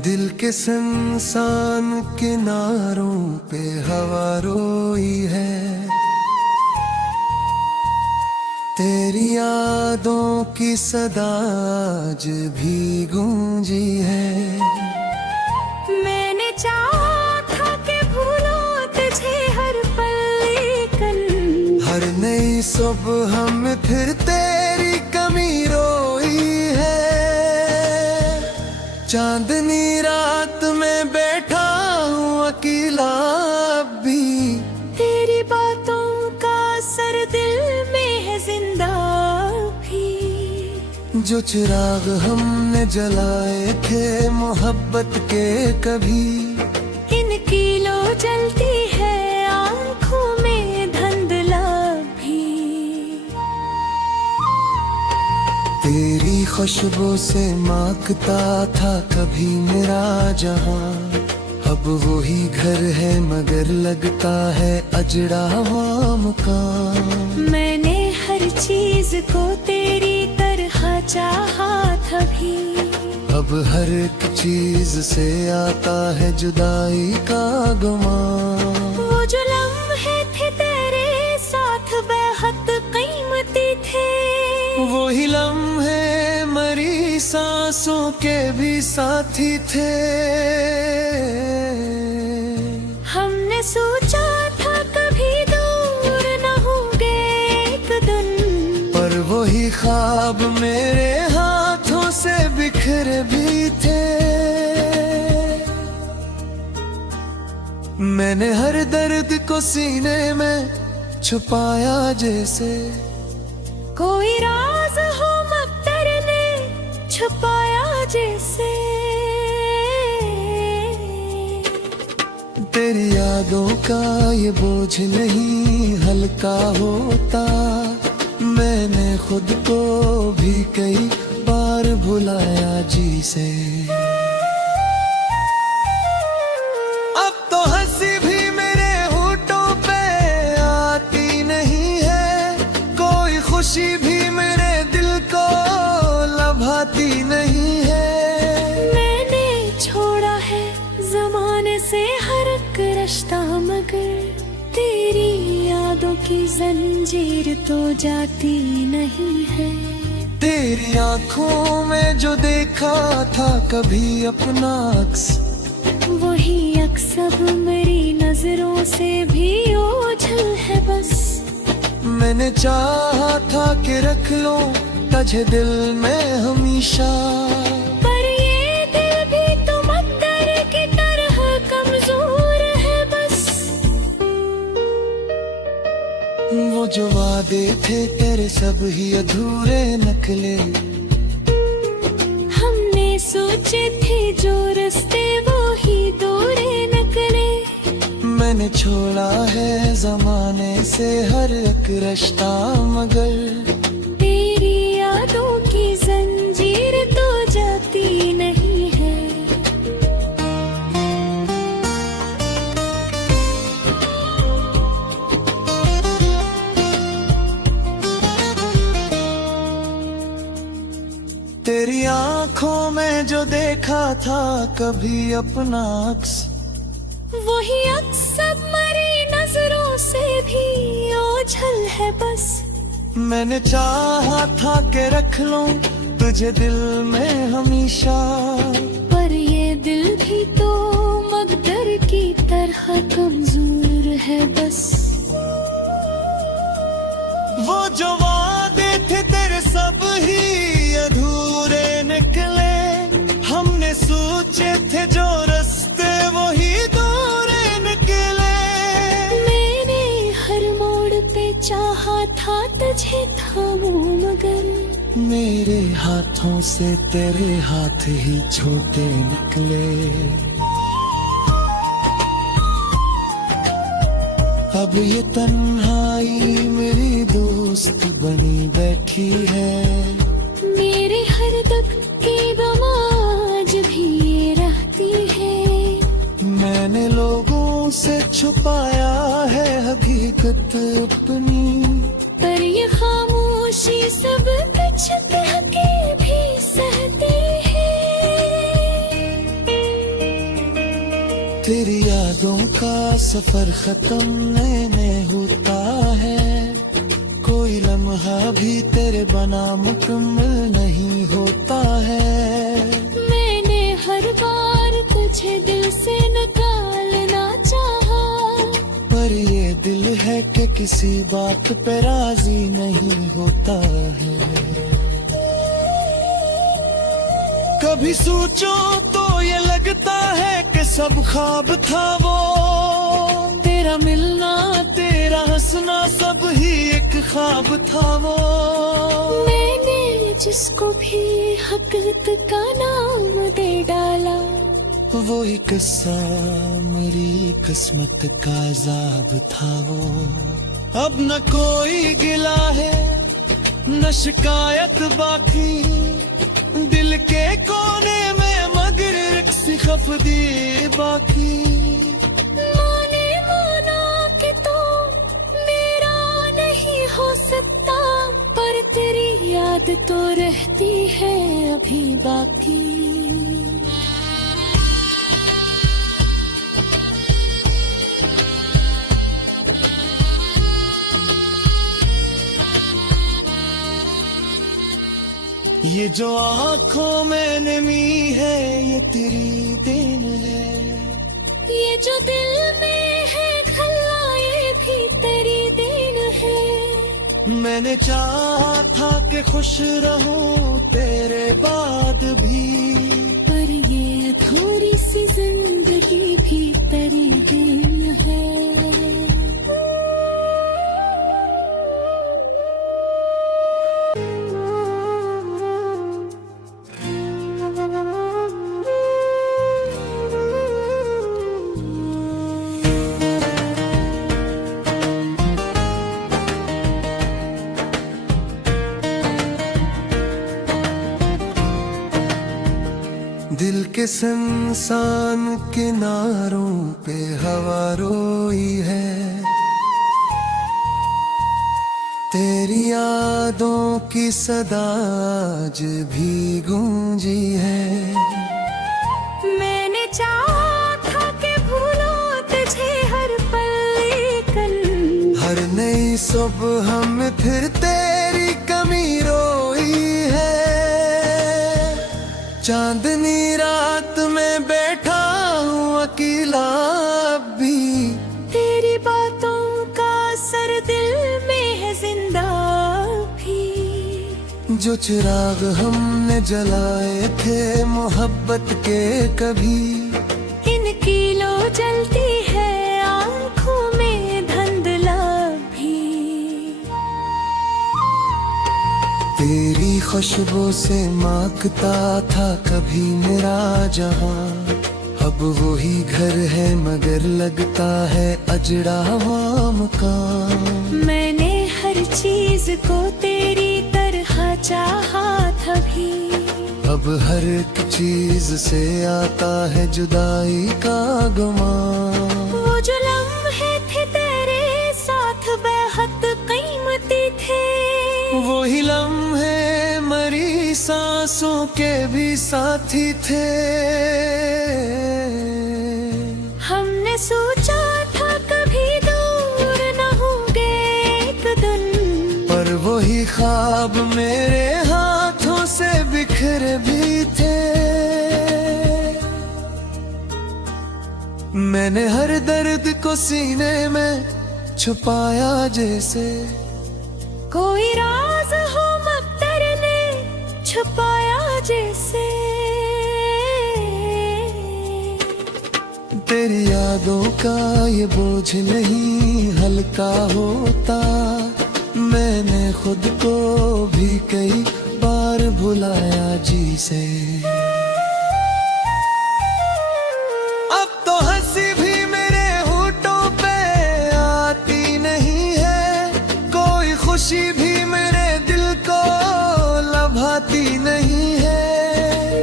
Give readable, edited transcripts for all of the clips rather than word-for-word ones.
दिल के संसान किनारों पे हवा रोई है, तेरी यादों की सदा आज भी गूंजी है। मैंने चाहा था कि भूलो तुझे हर पल, लेकिन हर नई सुबह में फिर तेरी कमी रोई है। चांदनी रात में बैठा हूँ अकेला अब भी, तेरी बातों का असर दिल में है जिंदा भी। जो चिराग हमने जलाए थे मोहब्बत के कभी, इनकी लो जलती है आंखों में धुंधला भी। तेरी खुशबू से महकता था कभी मेरा जहां, अब वही घर है मगर लगता है अजड़ा हुआ मकान। मैंने हर चीज को तेरी तरह चाहा था भी, अब हर एक चीज से आता है जुदाई का गुमान। वो जो लम्हे थे तेरे साथ बेहद कीमती थे, वही लम्हे मरी सांसों के भी साथी थे। हमने सोचा था कभी दूर न होंगे एक दिन, पर वही ख्वाब मेरे हाथों से बिखर भी थे। मैंने हर दर्द को सीने में छुपाया जैसे कोई राज हो मगर ने छुपाया जैसे। तेरी यादों का ये बोझ नहीं हल्का होता, मैंने खुद को भी कई बार भुलाया जी से। अब तो हंसी भी मेरे होठों पे आती नहीं है, कोई खुशी भी मेरे दिल को लभाती नहीं है। मैंने छोड़ा है जमाने से हर एक रिश्ता, मगर तेरी यादों की जंजीर तो जाती नहीं है। तेरी आंखों में जो देखा था कभी अपना अक्स, वही अक्स अब मेरी नजरों से भी ओझल है बस। मैंने चाहा था कि रख लो तुझे दिल में हमेशा, पर ये दिल भी तो मक्कर की तरह कमजोर है बस। वो जो वादे थे तेरे सब ही अधूरे निकले, हमने सोचे थे जो रास्ते वो ही दूरे निकले। मैंने छोड़ा है जमाने से हर एक रिश्ता, मगर तेरी यादों की जंजीर तो जाती नहीं है। तेरी आंखों में जो देखा था कभी अपना अक्स, वही अक्सर मरी नजरों से भी ओझल है बस। मैंने चाहा था कि रख लूं तुझे दिल में हमेशा, पर ये दिल भी तो मकदर की तरह कमजोर है बस। वो जो वादे थे तेरे सब ही अधूरे निकले, हमने सोचे थे जो रास्ते वही दूरे निकले। मैंने हर मोड़ पे चाहा था तुझे थामूं, मगर मेरे हाथों से तेरे हाथ ही छोटे निकले। अब ये तन्हाई मेरी दोस्त बनी बैठी है, मेरे हर दुख की बमाज भी ये रहती है। मैंने लोगों से छुपाया है हकीकत अपनी, पर ये खामोशी सब कुछ कह के भी सहती है। का सफर खत्म नए होता है, कोई लम्हा भी तेरे बना मुकम्मल नहीं होता है। मैंने हर बार तुझे दिल से निकालना चाहा, पर ये दिल है कि किसी बात पे राजी नहीं होता है। कभी सोचो तो ये लगता है कि सब ख्वाब था वो, तेरा मिलना तेरा हंसना सब ही एक ख्वाब था वो। मैंने जिसको भी हकीकत का नाम दे डाला, वो ही किस्सा मेरी किस्मत का अज़ाब था वो। अब न कोई गिला है न शिकायत बाकी, दिल के कोने में मगर एक सी खफदी बाकी। माने माना कि तू मेरा नहीं हो सकता, पर तेरी याद तो रहती है अभी बाकी। ये जो आँखों में नमी है ये तेरी देन है, ये जो दिल में है खल्ला ये भी तेरी देन है। मैंने चाहा था कि खुश रहूं तेरे बाद भी, पर ये थोड़ी सी जिंदगी भी तेरी देन है। दिल के संसान किनारों पे हवा रोई है, तेरी यादों की सदा आज भी गूंजी है। मैंने चाहा था कि भूलो तुझे हर पल, लेकिन हर नई सुबह में फिर तेरी कमी रोई है। चांदनी रात में बैठा हूँ अकेला भी, तेरी बातों का असर दिल में है जिंदा भी। जो चिराग हमने जलाए थे मोहब्बत के कभी, इनकी लो जलती है आंखों में धुंधला भी। तेरी खुशबू से महकता था कभी मेरा जहां, अब वही घर है मगर लगता है अजड़ा हुआ मकान। मैंने हर चीज को तेरी तरह चाहा था भी, अब हर एक चीज से आता है जुदाई का गुमान। वो जो लम्हे थे तेरे साथ बेहद कीमती थे, वही लम्हे मरी सांसों के भी साथी थे। हमने सोचा था कभी दूर न होंगे एक दिन, पर वही ख्वाब मेरे हाथों से बिखर भी थे। मैंने हर दर्द को सीने में छुपाया जैसे, कोई राज हो मक्तर ने छुपाया जैसे। तेरी यादों का ये बोझ नहीं हल्का होता, मैंने खुद को भी कई बार भुलाया जी से। अब तो हंसी भी मेरे होठों पे आती नहीं है, कोई खुशी भी मेरे दिल को लभाती नहीं है।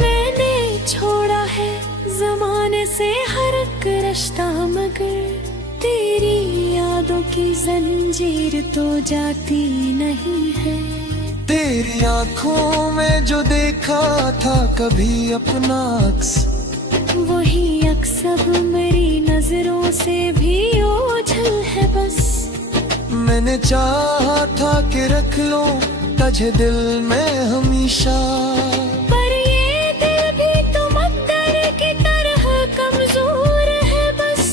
मैंने छोड़ा है जमाने से हर एक रिश्ता, मगर तेरी यादों की जंजीर तो जाती नहीं है। तेरी आंखों में जो देखा था कभी अपना अक्स, वही अक्सर मेरी नजरों से भी ओझल है बस। मैंने चाहा था कि रख लो तुझे दिल में हमेशा, पर ये दिल भी तो मक्कर की तरह कमजोर है बस।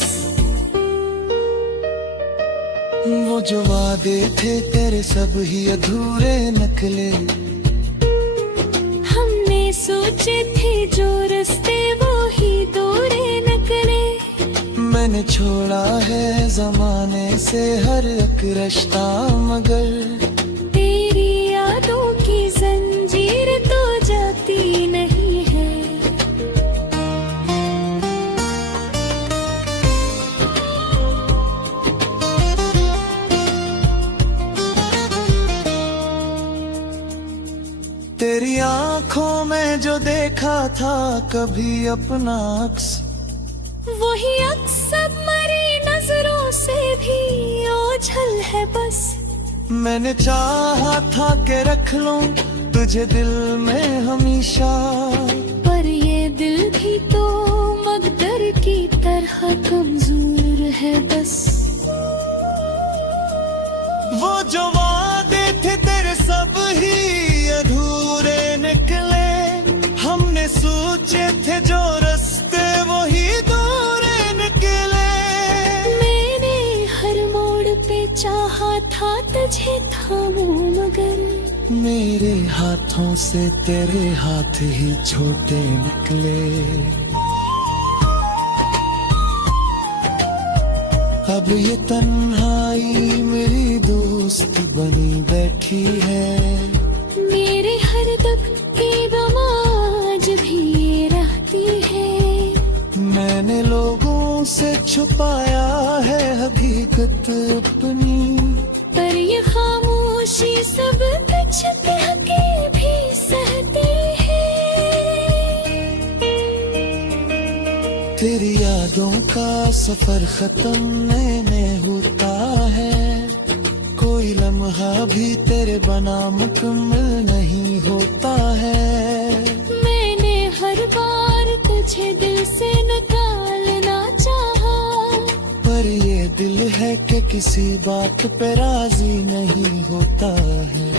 वो जो वादे थे तेरे सब ही अधूरे निकले, हमने सोचे थे जो रास्ते वो ही दूरे निकले। मैंने छोड़ा है जमाने से हर एक रिश्ता, मगर तेरी यादों की जंजीर तो जाती नहीं है। तेरी आंखों में जो देखा था कभी अपना अक्स, वही अक्सर मरी नजरों से भी ओझल है बस। मैंने चाहा था कि रख लूं तुझे दिल में हमेशा, पर ये दिल भी तो मकदर की तरह कमजोर है बस। वो जो वादे थे तेरे सब ही अधूरे निकले, हमने सोचे थे जो रास्ते वही दूरे निकले। मैंने हर मोड़ पे चाहा था तुझे थामूं, मगर मेरे हाथों से तेरे हाथ ही छोटे निकले। अब ये तन्हाई मेरी दोस्त बनी बैठी है, मेरे हर दुख की बमाज भी रहती है। मैंने लोगों से छुपाया है हकीकत अपनी, पर ये खामोशी सब कुछ कह के भी सहती है। तेरी यादों का सफर खत्म नहीं होता है, कोई लम्हा भी तेरे बना मुकम्मल नहीं होता है। मैंने हर बार तुझे दिल से निकालना चाहा, पर ये दिल है कि किसी बात पे राजी नहीं होता है।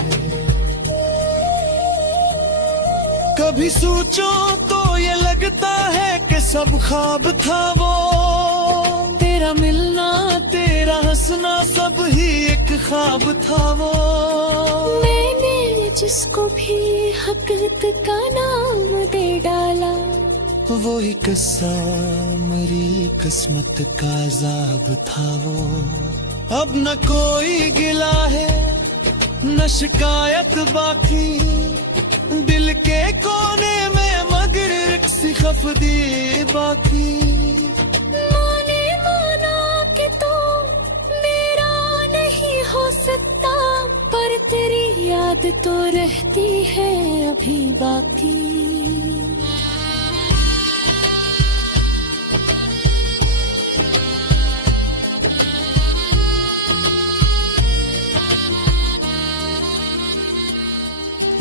कभी सोचो तो ये लगता है कि सब ख्वाब था वो, तेरा मिलना तेरा हंसना सब ही एक ख्वाब था वो। मैंने जिसको भी हकीकत का नाम दे डाला, वही किस्सा मेरी किस्मत का अज़ाब था वो। अब न कोई गिला है न शिकायत बाकी, दिल के कोने में मगर एक सी खफदी बाकी। माने माना कि तो मेरा नहीं हो सकता, पर तेरी याद तो रहती है अभी बाकी।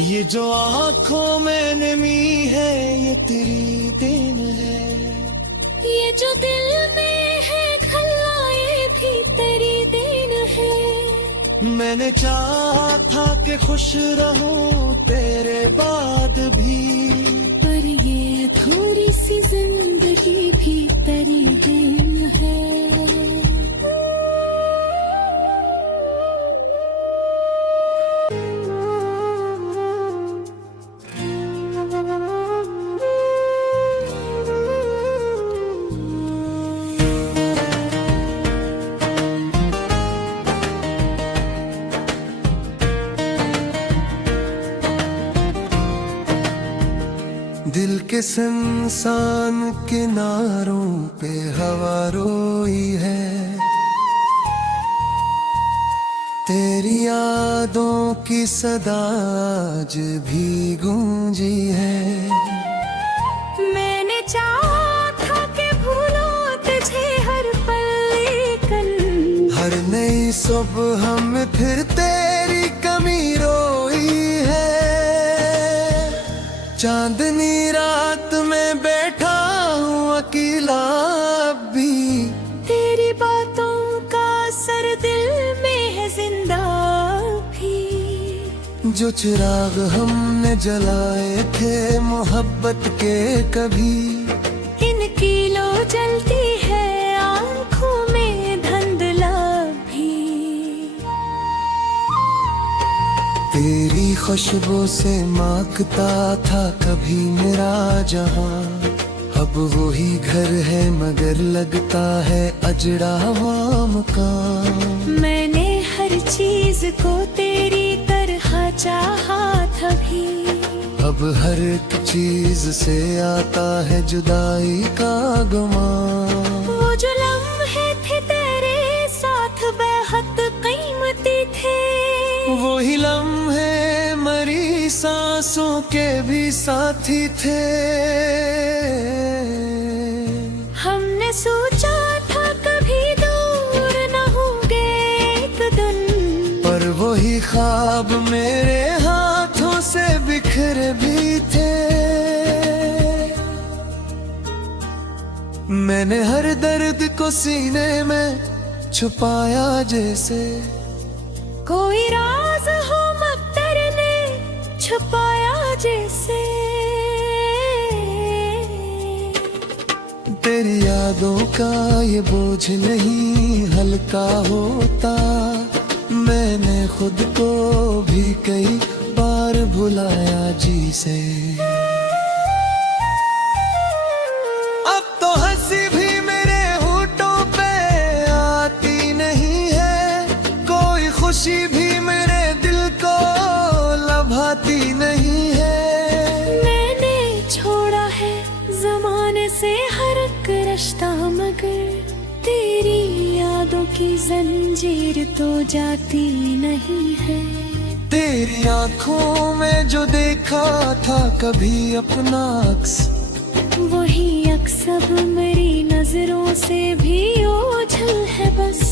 ये जो आँखों में नमी है ये तेरी देन है, ये जो दिल में है खल्ला ये भी तेरी देन है। मैंने चाहा था कि खुश रहूं तेरे बाद भी, पर ये थोड़ी सी जिंदगी भी तेरी देन है। दिल के सुनसान किनारों पे हवा रोई है, तेरी यादों की सदा आज भी गूंजी है। मैंने चाहा था कि भूलो तुझे हर पल, लेकिन हर नई सुबह हम फिर तेरी कमी रोई है। चांदनी रात में बैठा हूँ अकेला भी। तेरी बातों का असर दिल में है जिंदा भी। जो चिराग हमने जलाए थे मोहब्बत के कभी, इनकी लो जलती है आंखों में धुंधला भी। तेरी खुशबू से महकता था कभी मेरा जहां, अब वही घर है मगर लगता है अजड़ा हुआ मकान। मैंने हर चीज को तेरी तरह चाहा था भी, अब हर एक चीज से आता है जुदाई का गुमान। वो जो लम्हे थे तेरे साथ बेहद कीमती थे, वही लम्हे मरी सांसों के भी साथी थे। हमने सोचा था कभी दूर न होंगे एक दिन, पर वही ख्वाब मेरे हाथों से बिखर भी थे। मैंने हर दर्द को सीने में छुपाया जैसे कोई राज हो मगर ने छुपाया जैसे। तेरी यादों का ये बोझ नहीं हल्का होता, मैंने खुद को भी कई बार भुलाया जी से। अब तो हंसी भी मेरे होठों पे आती नहीं है, कोई खुशी भी मेरे दिल को लभाती नहीं है। मैंने छोड़ा है जमाने से हर एक रिश्ता मगर तेरी यादों की जंजीर तो जाती नहीं है। तेरी आंखों में जो देखा था कभी अपना अक्स, वही अक्स अब मेरी नजरों से भी ओझल है बस।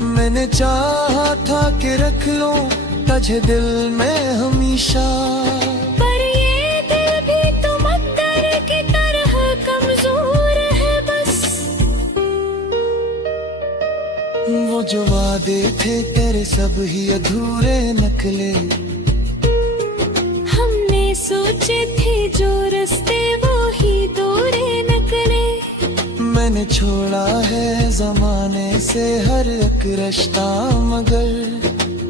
मैंने चाहा था कि रख लूं तुझे दिल में हमेशा, पर ये दिल भी तो मक्कर की तरह कमजोर है बस। वो जो वादे थे तेरे सब ही अधूरे निकले, हमने सोचे थे जो रास्ते वो ही दूरे निकले। मैंने छोड़ा है जमाने से हर एक रिश्ता मगर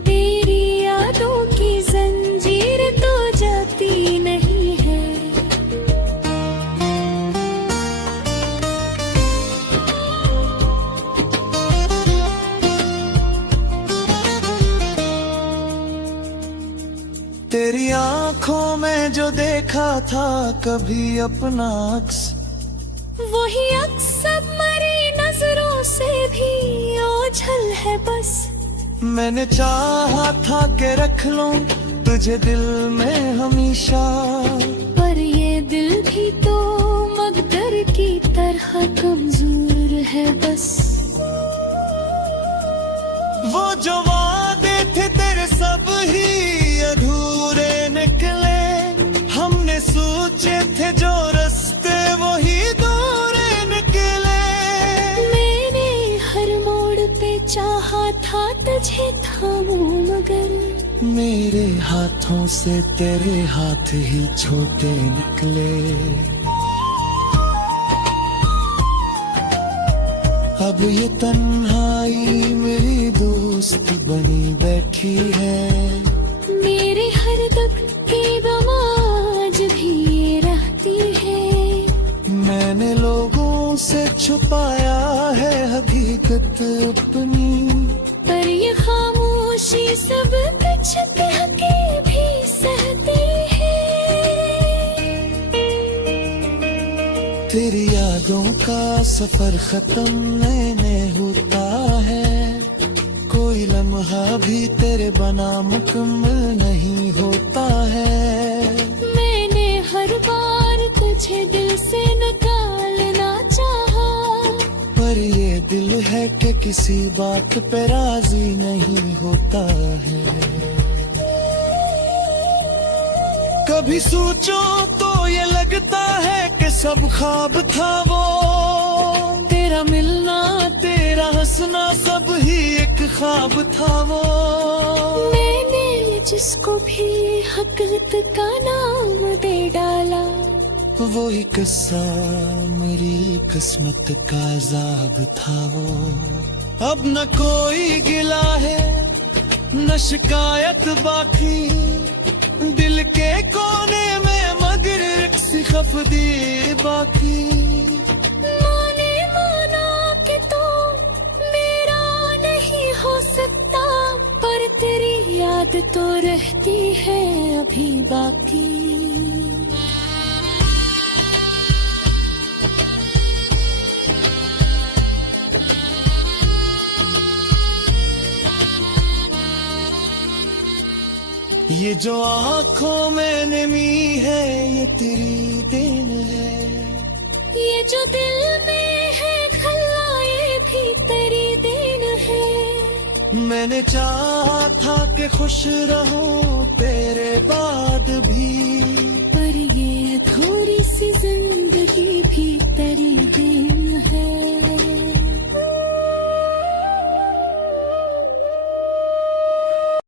तेरी यादों की जंजीर तो जाती नहीं है। तेरी आंखों में जो देखा था कभी अपना अक्स, वही अक्स अब मेरी नजरों से भी ओझल है बस। मैंने चाहा था कि रख लूं तुझे दिल में हमेशा, पर ये दिल भी तो मगर की तरह कमजोर है बस। वो जो वादे थे तेरे सब ही अधूरे निकले, हमने सोचे थे जो रास्ते वही दूरे निकले। मैंने हर मोड़ पे चाहा था तुझे थामूं मगर मेरे हाथों से तेरे हाथ ही छोटे निकले। अब ये तन्हाई मेरी दोस्त बनी बैठी है, मेरे हर दुख की बमाज भी ये रहती है। मैंने लोगों से छुपाया है हकीकत अपनी, पर ये खामोशी सब कुछ कह के भी सहती है। तेरी यादों का सफर खत्म मैंने होता है, कोई लम्हा भी तेरे बना मुकम्मल नहीं होता है। मैंने हर बार तुझे दिल से निकालना चाहा, पर ये दिल है कि किसी बात पे राजी नहीं होता है। कभी सोचो तो ये लगता है कि सब ख्वाब था वो, तेरा मिलना तेरा हंसना सब ही एक ख्वाब था वो। मैंने जिसको भी हकीकत का नाम दे डाला, वो ही किस्सा मेरी किस्मत का अज़ाब था वो। अब न कोई गिला है न शिकायत बाकी, दिल के कोने में मगर एक सी खफदी बाकी। माने माना कि तू मेरा नहीं हो सकता, पर तेरी याद तो रहती है अभी बाकी। ये जो आँखों में नमी है ये तेरी देन है, ये जो दिल में है खल्ला ये भी तेरी देन है। मैंने चाहा था कि खुश रहूं तेरे बाद भी,